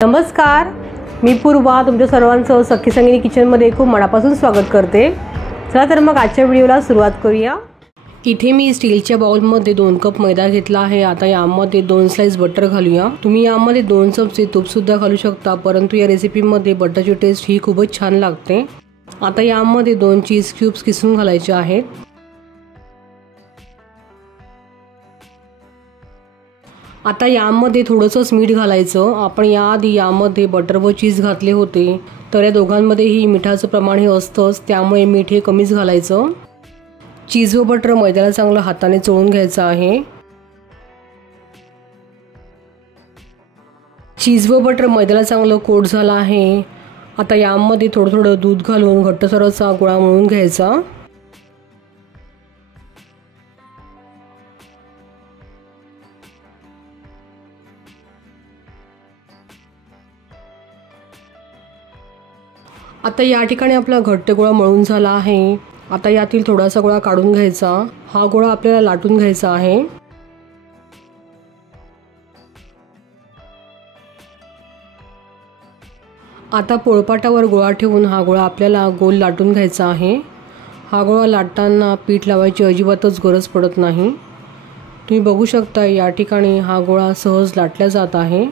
नमस्कार, मी पूर्वा तुमच्या सर्वांचं सखी संगीनी किचनमध्ये खूप मनापासून स्वागत करते। चला तर मग आजच्या व्हिडिओला सुरुवात करूया। इथे मी स्टीलच्या बाउलमध्ये 2 कप मैदा घेतला आहे। आता यामध्ये 2 स्लाइस बटर घालूया। तुम्ही यामध्ये 2 चमचे तूप सुद्धा घालू शकता, परंतु या रेसिपीमध्ये बटरची टेस्ट ही खूपच छान लागते। आता यामध्ये 2 चीज क्यूब्स किसून घालायचे आहेत। आता यामध्ये थोडंसं मीठ घालायचं। आपण याआधी यामध्ये बटर व चीज घातले होते, तर या दोघांमध्येही मिठाचं प्रमाण हे असतंच, त्यामुळे मीठ हे कमीच घालायचं। चीज व बटर मैद्याला चांगलं हाताने चोळून घ्यायचं आहे। चीज व बटर मैद्याला चांगलं कोट झालं आहे। आता यामध्ये थोडं थोडं दूध घालून घट्टसर असा गोळा मळून घ्यायचा। आता या ठिकाणी आपला घट्ट गोळा मळून झाला आहे। आता यातील थोडासा गोळा काढून घ्यायचा। हा गोळा आपल्याला लाटून घ्यायचा आहे। आता पोळपाटावर गोळा ठेवून हा गोळा आपल्याला गोल लाटून घ्यायचा आहे। हा गोळा लाटताना पीठ लावायची अजिबातच गरज पडत नाही। तुम्ही बघू शकता या ठिकाणी हा गोळा सहज लाटला जात आहे।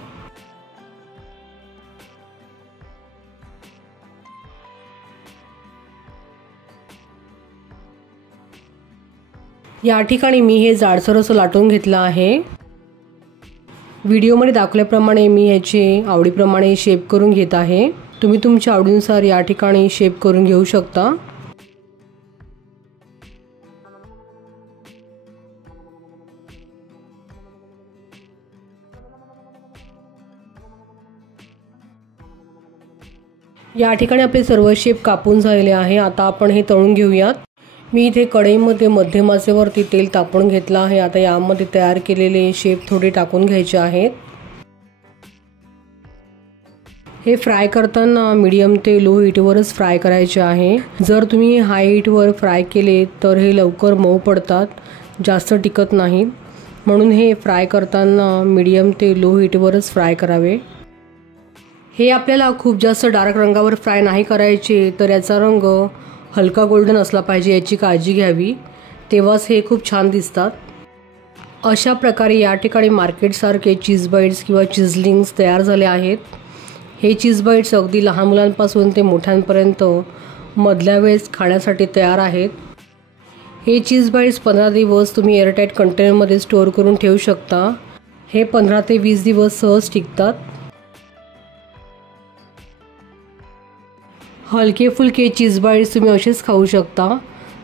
या ठिकाणी मी हे जाडसर असं लाटून घेतलं आहे। व्हिडिओमध्ये दाखवल्याप्रमाणे मी याचे आवडीप्रमाणे शेप करून घेत आहे। तुम्ही तुमच्या आवडीनुसार या ठिकाणी शेप करून घेऊ शकता। या ठिकाणी आपले सर्व शेप कापून झालेले आहे। आता आपण हे तळून घेऊयात। मी इथे कढईमध्ये मध्यम आचेवरती तेल तापवून घेतलं आहे। आता यामध्ये तयार केलेले शेप थोडे टाकून घ्यायचे आहेत। हे फ्राय करताना मीडियम ते लो हीटवरच फ्राय करायचे आहे। जर तुम्ही हाय हीटवर फ्राय केले तर हे लवकर मऊ पडतात, जास्त टिकत नाहीत, म्हणून हे फ्राय करताना मीडियम ते लो हीटवरच फ्राय करावे। हे आपल्याला खूप जास्त डार्क रंगावर फ्राय नाही करायचे, तर याचा रंग हलका गोल्डन असला पाहिजे, याची काळजी घ्यावी, तेव्हाच हे खूप छान दिसतात। अशा प्रकारे या ठिकाणी मार्केटसारखे चीज बाईट्स किंवा चिजलिंग्स तयार झाले आहेत। हे चीज बाईट्स अगदी लहान मुलांपासून ते मोठ्यांपर्यंत मधल्या वेळेस खाण्यासाठी तयार आहेत। हे चीज बाईट्स 15 दिवस तुम्ही एअरटाईट कंटेनरमध्ये स्टोअर करून ठेवू शकता। हे 15 ते 20 दिवस सहज टिकतात। हलके फुलके चीज बाईट्स तुम्ही असेच खाऊ शकता।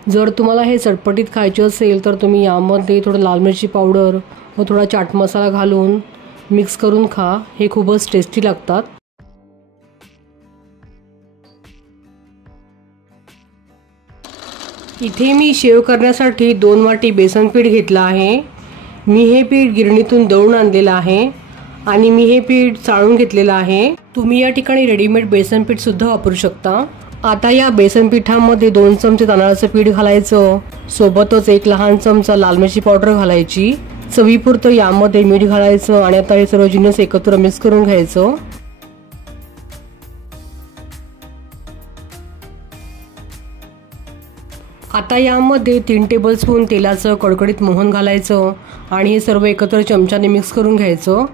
जर तुम्हाला हे चटपटीत खायचे असेल तर तुम्ही यामध्ये थोडं लाल मिरची पावडर व थोडा चाट मसाला घालून मिक्स करून खा, हे खूपच टेस्टी लागतात। इथे मी शेव करण्यासाठी 2 वाटी बेसन पीठ घेतलं आहे। मी हे पीठ गिरणीतून दळून आणलेलं आहे आणि मी हे पीठ चाळून घेतलेलं आहे। तुम्ही या ठिकाणी रेडीमेड बेसन पीठ सुद्धा वापरू शकता। आता या बेसन पिठामध्ये 2 चमचे तांदळाचं पीठ घालायचं, सोबतच 1 लहान चमचा लाल मिरची पावडर घालायची, चवीपुरतं यामध्ये मीठ घालायचं आणि आता हे सर्व जिन्नस एकत्र मिक्स करून घ्यायचं। आता यामध्ये 3 टेबलस्पून तेलाचं कडकडीत मोहन घालायचं आणि हे सर्व एकत्र चमच्याने मिक्स करून घ्यायचं।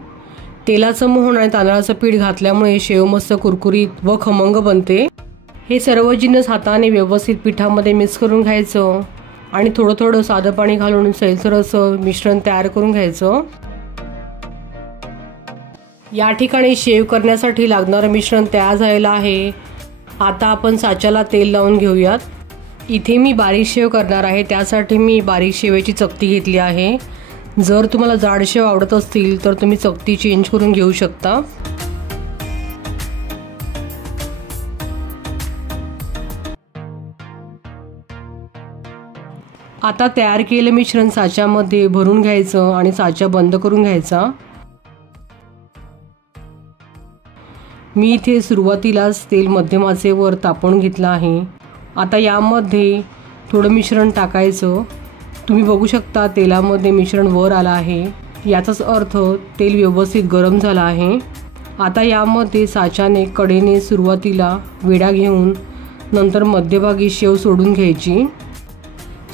तेलाचं मोहन आणि तांदळाचं पीठ घातल्यामुळे शेव मस्त कुरकुरीत व खमंग बनते। हे सर्व जिन्नस हाताने व्यवस्थित पिठामध्ये मिक्स करून घ्यायचं आणि थोडं थोडं साधं पाणी घालून सैलसर असं मिश्रण तयार करून घ्यायचं। या ठिकाणी शेव करण्यासाठी लागणारं मिश्रण तयार झालेलं आहे। आता आपण साच्याला तेल लावून घेऊयात। इथे मी बारीक शेव करणार आहे, त्यासाठी मी बारीक शेवेची चकती घेतली आहे। जर तुम्हाला जाड शेव आवडत असतील तर तुम्ही चकती चेंज करून घेऊ शकता। आता तयार केलेले मिश्रण साच्यामध्ये भरून घ्यायचं आणि साचा बंद करून घ्यायचा। मी इथे सुरुवातीलाच तेल मध्यम आचेवर तापवून घेतलं आहे। आता यामध्ये थोडं मिश्रण टाकायचं। तुम्ही बघू शकता तेलामध्ये मिश्रण वर आलं आहे, याचाच अर्थ तेल व्यवस्थित गरम झालं आहे। आता यामध्ये साच्याने कडेने सुरुवातीला वेढा घेऊन नंतर मध्यभागी शेव सोडून घ्यायची।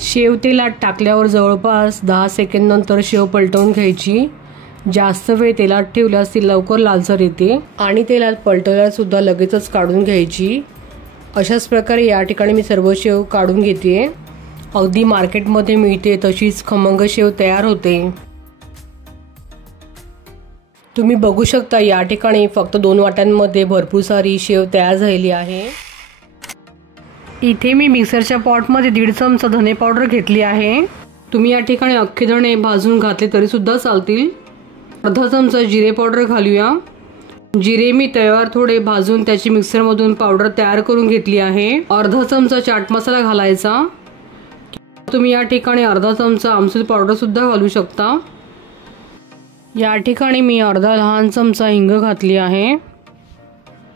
शेव तेलात टाकल्यावर जवळपास 10 सेकंद नंतर शेव पलटवून घ्यायची। जास्त वेळ तेलात ठेवल्यास ती लवकर लालसर येते आणि तेलात पलटवल्यावर सुद्धा लगेचच काढून घ्यायची। अशाच प्रकारे या ठिकाणी मी सर्व शेव काढून घेते। अगदी मार्केटमध्ये मिळते तशीच खमंग शेव तयार होते। तुम्ही बघू शकता या ठिकाणी फक्त 2 वाट्यांमध्ये भरपूर सारी शेव तयार झालेली आहे। इथे मी मिक्सरच्या पॉटमध्ये 1.5 चमचा धने पावडर घेतली आहे। तुम्ही या ठिकाणी अख्खे धणे भाजून घातले तरी सुद्धा चालतील। अर्धा चमचा जिरे पावडर घालूया। जिरे मी तव्यावर थोडे भाजून त्याची मिक्सरमधून पावडर तयार करून घेतली आहे। अर्धा चमचा चाट मसाला घालायचा। तुम्ही या ठिकाणी अर्धा चमचा आमचूर पावडर सुद्धा घालू शकता। या ठिकाणी मी अर्धा लहान चमचा हिंग घातली आहे।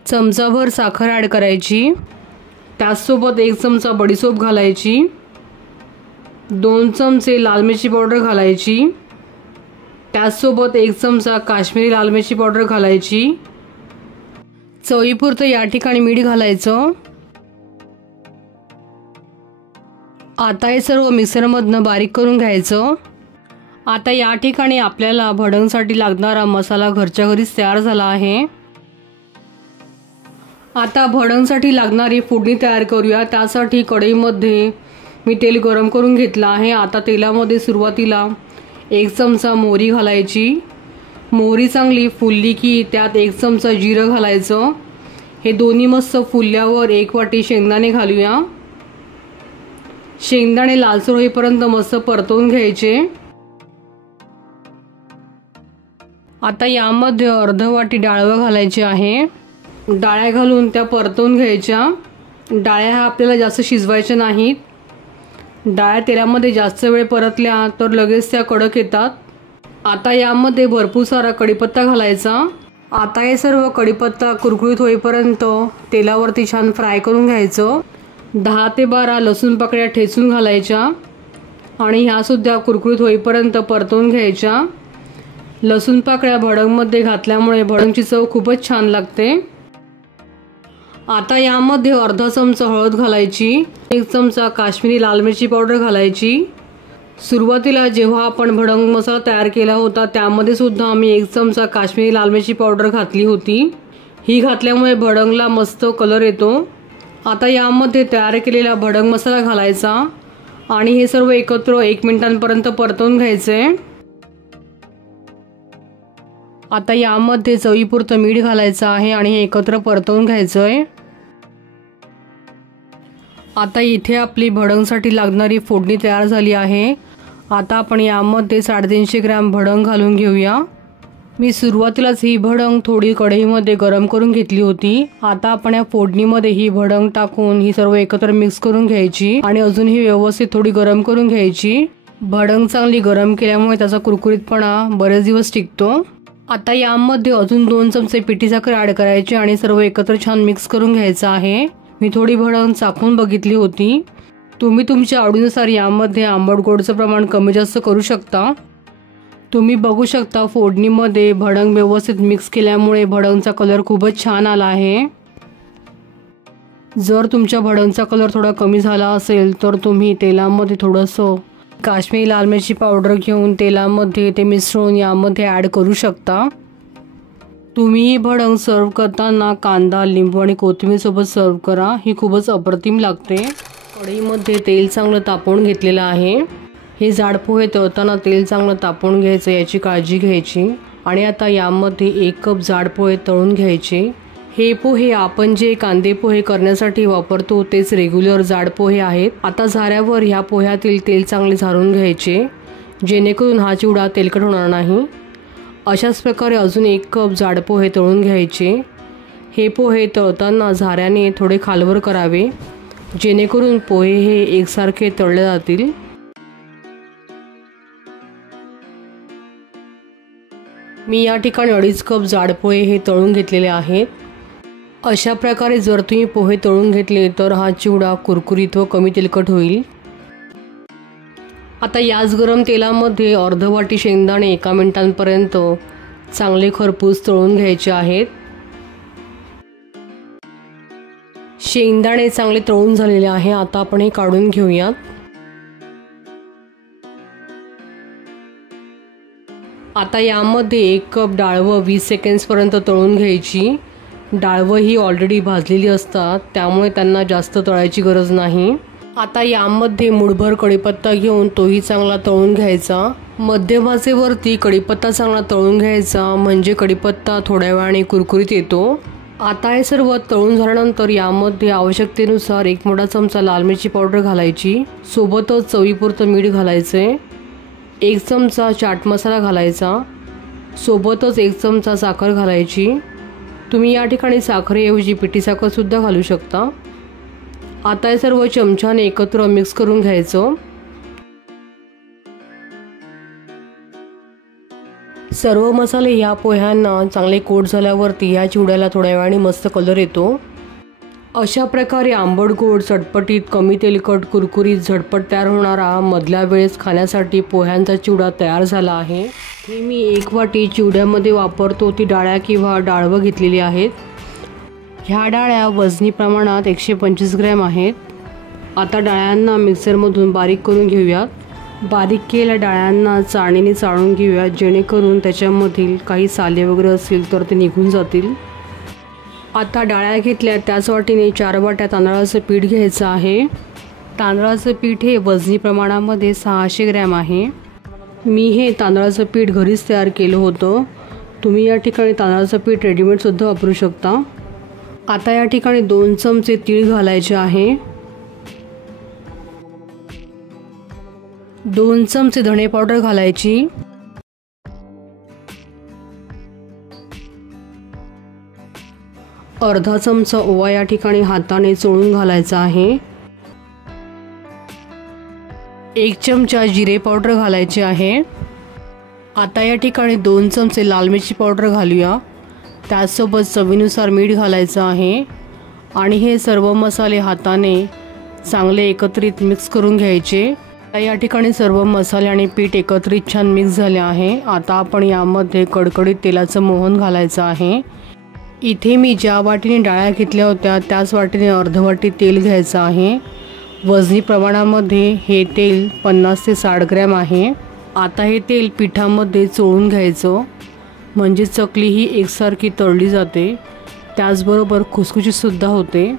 चमचाभर साखर ॲड करायची। त्याचसोबत 1 चमचा बडीशोप घालायची। 2 चमचे लाल मिरची पावडर घालायची। त्याचसोबत 1 चमचा काश्मीरी लाल मिरची पावडर घालायची। चवीपुरतं या ठिकाणी मीठ घालायचं। आता हे सर्व मिक्सरमधनं बारीक करून घ्यायचं। आता या ठिकाणी आपल्याला भडंगसाठी लागणारा मसाला घरच्या घरीच तयार झाला आहे। आता भडंगसाठी लागणारी फोडणी तयार करूया। त्यासाठी कढईमध्ये मी तेल गरम करून घेतलं आहे। आता तेलामध्ये सुरुवातीला 1 चमचा मोहरी घालायची। मोहरी चांगली फुलली की त्यात 1 चमचा जिरं घालायचं। हे दोन्ही मस्त फुलल्यावर 1 वाटी शेंगदाणे घालूया। शेंगदाणे लालसर होईपर्यंत मस्त परतवून घ्यायचे। आता यामध्ये अर्धा वाटी डाळवं घालायचे आहे। डाळ्या घालून त्या परतवून घ्यायच्या। डाळ्या ह्या आपल्याला जास्त शिजवायच्या नाहीत। डाळ्या तेलामध्ये जास्त वेळ परतल्या तर लगेच त्या कडक येतात। आता यामध्ये भरपूर सारा कढीपत्ता घालायचा। आता हे सर्व कढीपत्ता कुरकुरीत होईपर्यंत तेलावरती छान फ्राय करून घ्यायचं। 10 ते 12 लसूण पाकळ्या ठेचून घालायच्या आणि ह्या सुद्धा कुरकुरीत होईपर्यंत परतवून घ्यायच्या। लसूण पाकळ्या भडंगमध्ये घातल्यामुळे भडंगची चव खूपच छान लागते। आता यामध्ये अर्धा चमचा हळद घालायची। 1 चमचा काश्मीरी लाल मिरची पावडर घालायची। सुरुवातीला जेव्हा आपण भडंग मसाला तयार केला होता त्यामध्ये सुद्धा आम्ही 1 चमचा काश्मीरी लाल मिरची पावडर घातली होती। ही घातल्यामुळे भडंगला मस्त कलर येतो। आता यामध्ये तयार केलेला भडंग मसाला घालायचा आणि हे सर्व एकत्र 1 मिनिटांपर्यंत परतवून घ्यायचे। आता यामध्ये चवीपुरतं मीठ घालायचं आहे आणि हे एकत्र परतवून घ्यायचं आहे। आता इथे आपली भडंगसाठी लागणारी फोडणी तयार झाली आहे। आता आपण यामध्ये 350 ग्रॅम भडंग घालून घेऊया। मी सुरुवातीलाच ही भडंग थोडी कढईमध्ये गरम करून घेतली होती। आता आपण या फोडणीमध्ये ही भडंग टाकून ही सर्व एकत्र मिक्स करून घ्यायची आणि अजून ही व्यवस्थित थोडी गरम करून घ्यायची। भडंग चांगली गरम केल्यामुळे त्याचा कुरकुरीतपणा बरेच दिवस टिकतो। आता यामध्ये अजून 2 चमचे पिठी साखर ॲड करायची आणि सर्व एकत्र छान मिक्स करून घ्यायचं आहे। मी थोडी भडंग चाखून बघितली होती। तुम्ही तुमच्या आवडीनुसार यामध्ये आंबट गोडचं प्रमाण कमी जास्त करू शकता। तुम्ही बघू शकता फोडणीमध्ये भडंग व्यवस्थित मिक्स केल्यामुळे भडंगचा कलर खूपच छान आला आहे। जर तुमच्या भडंगचा कलर थोडा कमी झाला असेल तर तुम्ही तेलामध्ये थोडंसं काश्मीरी लाल मिरची पावडर घेऊन तेलामध्ये ते मिसळून यामध्ये ॲड करू शकता। तुम्ही ही भडंग सर्व करताना कांदा, लिंबू आणि कोथिंबीर सोबत सर्व करा। ही खूपच अप्रतिम लागते। कढईमध्ये तेल चांगलं तापवून घेतलेलं आहे। हे जाड पोहे तळताना तेल चांगलं तापवून घ्यायचं याची काळजी घ्यायची आणि आता यामध्ये 1 कप जाड पोहे तळून घ्यायचे। हे पोहे आपण जे कांदे पोहे करण्यासाठी वापरतो तेच रेग्युलर जाड पोहे आहेत। आता झाऱ्यावर ह्या पोह्यातील तेल चांगले झारून घ्यायचे जेणेकरून हा चिवडा तेलकट होणार नाही। अशाच प्रकारे अजून 1 कप जाड पोहे तळून घ्यायचे। हे पोहे तळताना झाऱ्याने थोडे खालवर करावे जेणेकरून पोहे हे एकसारखे तळले जातील। मी या ठिकाणी 2.5 कप जाड पोहे हे तळून घेतलेले आहेत। अशा प्रकारे जर तुम्ही पोहे तळून घेतले तर हा चिवडा कुरकुरीत व कमी तेलकट होईल। आता याच गरम तेलामध्ये अर्ध वाटी शेंगदाणे 1 मिनिटांपर्यंत चांगले खरपूस तळून घ्यायचे आहेत। शेंगदाणे चांगले तळून झालेले आहे। आता आपण हे काढून घेऊयात। आता यामध्ये 1 कप डाळवं 20 सेकंड्सपर्यंत तळून घ्यायची। डाळवं ही ऑलरेडी भाजलेली असतात, त्यामुळे त्यांना जास्त तळायची गरज नाही। आता यामध्ये मुठभर कढीपत्ता घेऊन तोही चांगला तळून घ्यायचा। मध्यम आचेवरती कढीपत्ता चांगला तळून घ्यायचा, म्हणजे कढीपत्ता थोड्या वेळाने कुरकुरीत येतो। आता हे सर्व तळून झाल्यानंतर यामध्ये आवश्यकतेनुसार 1 मोठा चमचा लाल मिरची पावडर घालायची, सोबतच चवीपुरतं मीठ घालायचे, 1 चमचा चाट मसाला घालायचा, सोबतच 1 चमचा साखर घालायची। तुम्ही या ठिकाणी साखरेऐवजी पिठी साखर सुद्धा घालू शकता। आता हे सर्व चमच्याने एकत्र मिक्स करून घ्यायचं। सर्व मसाले या पोह्यांना चांगले कोट झाल्यावरती या चिवड्याला थोड्या वेळाने मस्त कलर येतो। अशा प्रकारे आंबट गोड चटपटीत कमी तेलकट कुरकुरीत झटपट तयार होणारा मधल्या वेळेस खाण्यासाठी पोह्यांचा चिवडा तयार झाला आहे। हे मी 1 वाटी चिवड्यामध्ये वापरतो ती डाळ्या किंवा डाळवं घेतलेली आहेत। ह्या डाळ्या वजनी प्रमाणात 125 ग्रॅम आहेत। आता डाळ्यांना मिक्सरमधून बारीक करून घेऊयात। बारीक केलेल्या डाळ्यांना चाळणीने चाळून घेऊयात, जेणेकरून त्याच्यामधील काही साले वगैरे असतील तर ते निघून जातील। आता डाळ्या घेतल्या त्याच वाटीने 4 वाट्या तांदळाचं पीठ घ्यायचं आहे। तांदळाचं पीठ हे वजनी प्रमाणामध्ये 600 ग्रॅम आहे। मी हे तांदळाचं पीठ घरीच तयार केलं होतं। तुम्ही या ठिकाणी तांदळाचं पीठ रेडीमेड सुद्धा वापरू शकता। आता या ठिकाणी 2 चमचे तीळ घालायचे आहे, 2 चमचे धणे पावडर घालायची, 1/2 चमचा ओवा या ठिकाणी हाताने चोळून घालायचा आहे, 1 चमचा जिरे पावडर घालायचे आहे। आता या ठिकाणी 2 चमचे लाल मिरची पावडर घालूया, त्यासोबत चवीनुसार मीठ घालायचं आहे आणि हे सर्व मसाले हाताने चांगले एकत्रित मिक्स करून घ्यायचे। या ठिकाणी सर्व मसाले आणि पीठ एकत्रित छान मिक्स झाले आहे। आता आपण यामध्ये कडकडीत तेलाचं मोहन घालायचं आहे। इथे मी ज्या वाटीने डाळ्या घेतल्या होत्या त्याच वाटीने अर्ध वाटी तेल घ्यायचं आहे। वजनी प्रमाणामध्ये हे तेल 50 ते 60 ग्रॅम आहे। आता हे तेल पिठामध्ये चोळून घ्यायचं, म्हणजे चकली ही एकसारखी तळली जाते, त्याचबरोबर खुसखुशीत सुद्धा होते।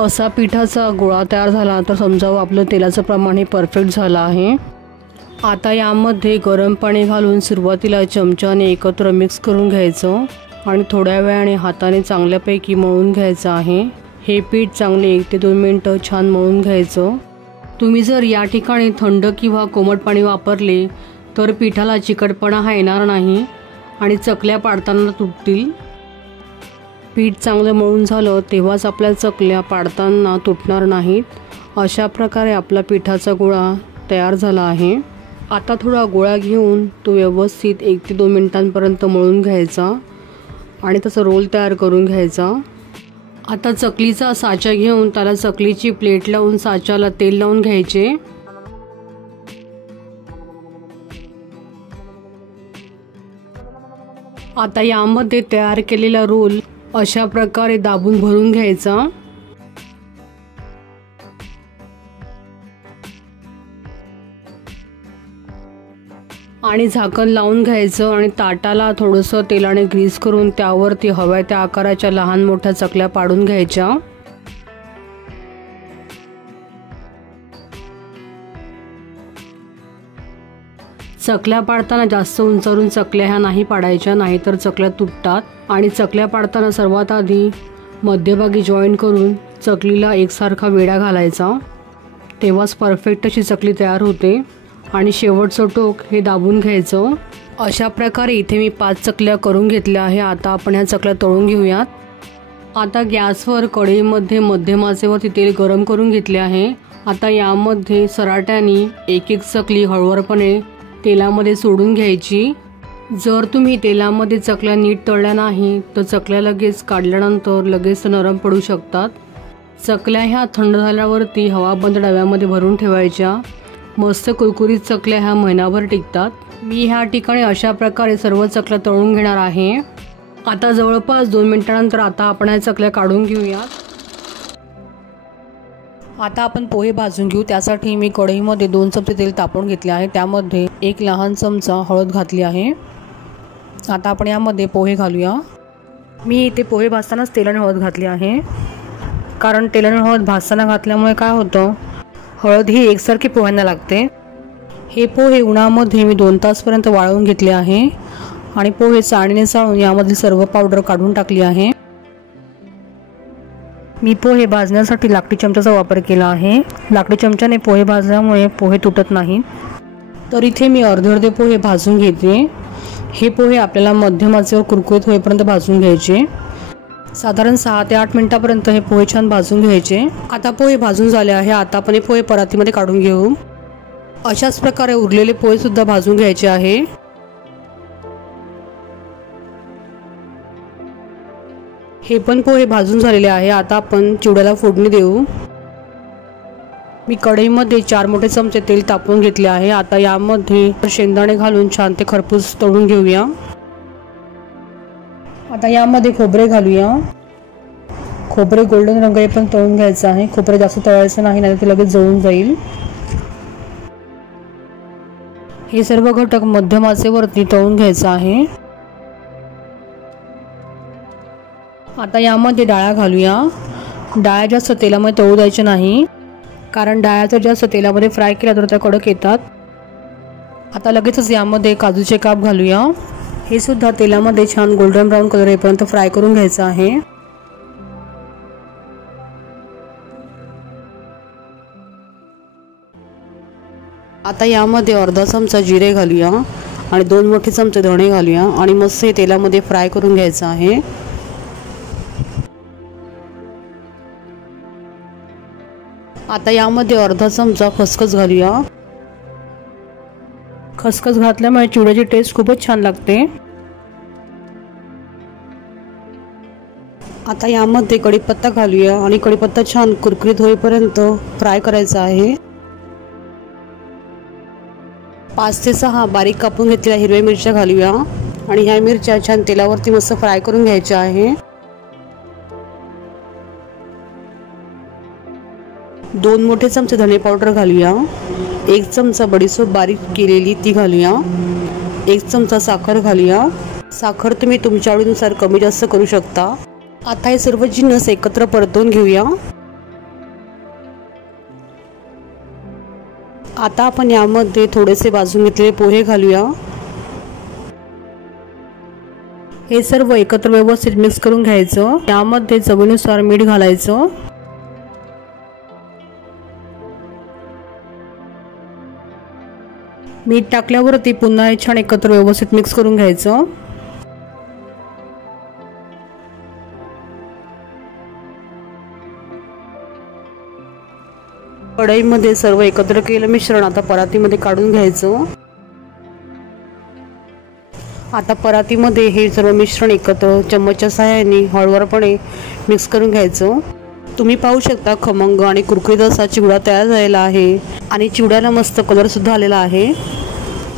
असा पिठाचा गोळा तयार झाला तर समजावं आपलं तेलाचं प्रमाण हे परफेक्ट झालं आहे। आता यामध्ये गरम पाणी घालून सुरुवातीला चमच्याने एकत्र मिक्स करून घ्यायचं आणि थोड्या वेळाने हाताने चांगल्यापैकी मळून घ्यायचं आहे। हे पीठ चांगले 1 ते 2 मिनिटं छान मळून घ्यायचं। तुम्ही जर या ठिकाणी थंड किंवा कोमट पाणी वापरले तर पिठाला चिकटपणा हा येणार नाही आणि चकल्या पाडताना तुटतील। पीठ चांगलं मळून झालं तेव्हाच आपल्या चकल्या पाडताना तुटणार नाहीत। अशा प्रकारे आपला पिठाचा गोळा तयार झाला आहे। आता थोडा गोळा घेऊन तो व्यवस्थित 1 ते 2 मिनिटांपर्यंत मळून घ्यायचा आणि त्याचा रोल तयार करून घ्यायचा। आता चकलीचा साचा घेऊन त्याला चकलीची प्लेट लावून साच्याला तेल लावून घ्यायचे। आता यामध्ये तयार केलेला रोल अशा प्रकारे दाबून भरून घ्यायचा। आणि झाकण लावून घ्यायचं आणि ताटाला थोडंसं तेलाने ग्रीस करून त्यावरती हव्या त्या आकाराच्या लहान मोठ्या चकल्या पाडून घ्यायच्या। चकल्या पाडताना जास्त उंचावरून चकल्या ह्या नाही पाडायच्या, नाहीतर चकल्या तुटतात। आणि चकल्या पाडताना सर्वात आधी मध्यभागी जॉईंट करून चकलीला एकसारखा वेढा घालायचा, तेव्हाच परफेक्ट अशी चकली तयार होते। आणि शेवटचं टोक हे दाबून घ्यायचं। अशा प्रकारे इथे मी 5 चकल्या करून घेतल्या आहे। आता आपण ह्या चकल्या तळून घेऊयात। आता गॅसवर कढईमध्ये मध्यम आचेवरती तेल गरम करून घेतले आहे। आता यामध्ये सराट्याने एक एक चकली हळूवारपणे तेलामध्ये सोडून घ्यायची। जर तुम्ही तेलामध्ये चकल्या नीट तळल्या नाही तर चकल्या लगेच काढल्यानंतर लगेच नरम पडू शकतात। चकल्या ह्या थंड झाल्यावरती हवाबंद डब्यामध्ये भरून ठेवायच्या। मस्त कुरकुरीत चकल्या ह्या महिनाभर टिकतात। मी ह्या ठिकाणी अशा प्रकारे सर्व चकल्या तळून घेणार आहे। आता जवळपास 2 मिनिटांनंतर आता आपण ह्या चकल्या काढून घेऊयात। आता आपण पोहे भाजून घेऊ। त्यासाठी मी कढईमध्ये 2 चमचे तेल तापवून घेतले आहे। त्यामध्ये 1 लहान चमचा हळद घातली आहे। आता आपण यामध्ये पोहे घालूया। मी इथे पोहे भाजतानाच तेल आणि हळद घातली आहे, कारण तेल आणि हळद भाजताना घातल्यामुळे काय होतं, हळद ही एकसारखी पोह्यांना लागते। हे पोहे उन्हामध्ये मी 2 तासपर्यंत वाळवून घेतले आहे आणि पोहे चाळणीने चाळून यामधील सर्व पावडर काढून टाकली आहे। मी पोहे भाजण्यासाठी लाकडी चमच्याचा वापर केला आहे। लाकडी चमच्याने पोहे भाजल्यामुळे पोहे तुटत नाही। तर इथे मी अर्धे पोहे भाजून घेते। हे पोहे आपल्याला मध्यम आचेवर कुरकुरीत होईपर्यंत भाजून घ्यायचे। साधारण 6 ते 8 मिनिटांपर्यंत हे पोहे छान भाजून घ्यायचे। आता पोहे भाजून झाले आहे। आता आपण हे पोहे परातीमध्ये काढून घेऊ। अशाच प्रकारे उरलेले पोहे सुद्धा भाजून घ्यायचे आहे। हे पण पोहे भाजून झालेले आहे। आता आपण चिवड्याला फोडणी देऊ। मी कढईमध्ये 4 मोठे चमचे तेल तापवून घेतले आहे। आता यामध्ये शेंगदाणे घालून छान ते खरपूस तळून घेऊया। आता यामध्ये खोबरे घालूया। खोबरे गोल्डन रंग पण तळून घ्यायचं आहे। खोबरे जास्त तळायचं नाही, नाहीतर ते लगेच जळून जाईल। हे सर्व घटक मध्यम आचेवरती तळून घ्यायचं आहे। आता यामध्ये डाळ्या घालूया। डाळ्या जास्त तेलामध्ये तळू द्यायच्या नाही, कारण डाळ्या जर जास्त तेलामध्ये फ्राय केल्या तर त्या कडक येतात। आता लगेचच यामध्ये काजूचे काप घालूया। हे सुद्धा तेलामध्ये छान गोल्डन ब्राऊन कलर येईपर्यंत फ्राय करून घ्यायचं आहे। आता यामध्ये अर्धा चमचा जिरे घालूया आणि 2 मोठे चमचे धणे घालूया आणि मस्त हे तेलामध्ये फ्राय करून घ्यायचं आहे। आता यामध्ये अर्धा चमचा खसखस घालूया। खसखस घातल्यामुळे चिवड्याची टेस्ट खूपच छान लागते। आता यामध्ये कढीपत्ता घालूया आणि कढीपत्ता छान कुरकुरीत होईपर्यंत फ्राय करायचा आहे। 5 ते 6 बारीक कापून घेतलेल्या हिरव्या मिरच्या घालूया आणि ह्या मिरच्या छान तेलावरती मस्त फ्राय करून घ्यायच्या आहे। 2 मोठे चमचे धने पावडर घालूया। 1 चमचा बडीशेप बारीक केलेली ती घालूया। 1 चमचा साखर घालूया। साखर तुम्ही तुमच्या आवडीनुसार कमी जास्त करू शकता। आता हे सर्व जिन्नस एकत्र परतून घेऊया। आता आपण यामध्ये थोडेसे भाजून घेतलेले पोहे घालूया। हे सर्व एकत्र व्यवस्थित मिक्स करून घ्यायचं। यामध्ये चवीनुसार मीठ घालायचं। मीठ टाकल्यावरती पुन्हा हे छान एकत्र व्यवस्थित मिक्स करून घ्यायचं। कढईमध्ये सर्व एकत्र केलेलं मिश्रण आता परातीमध्ये काढून घ्यायचं। आता परातीमध्ये हे सर्व मिश्रण एकत्र चमच्याच्या सहाय्याने हळूवारपणे मिक्स करून घ्यायचं। तुम्ही पाहू शकता खमंग आणि कुरकुरीत असा चिवडा तयार झालेला आहे आणि चिवड्याला मस्त कलर सुद्धा आलेला आहे।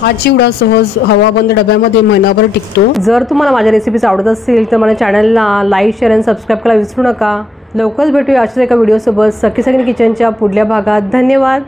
हा चिवडा सहज हवाबंद डब्यामध्ये महिनाभर टिकतो। जर तुम्हाला माझ्या रेसिपीज आवडत असतील तर माझ्या चॅनलला लाईक, शेअर आणि सबस्क्राईब करायला विसरू नका। लवकरच भेटूया अशाच एका व्हिडिओसोबत सखी सगळी किचनच्या पुढल्या भागात। धन्यवाद।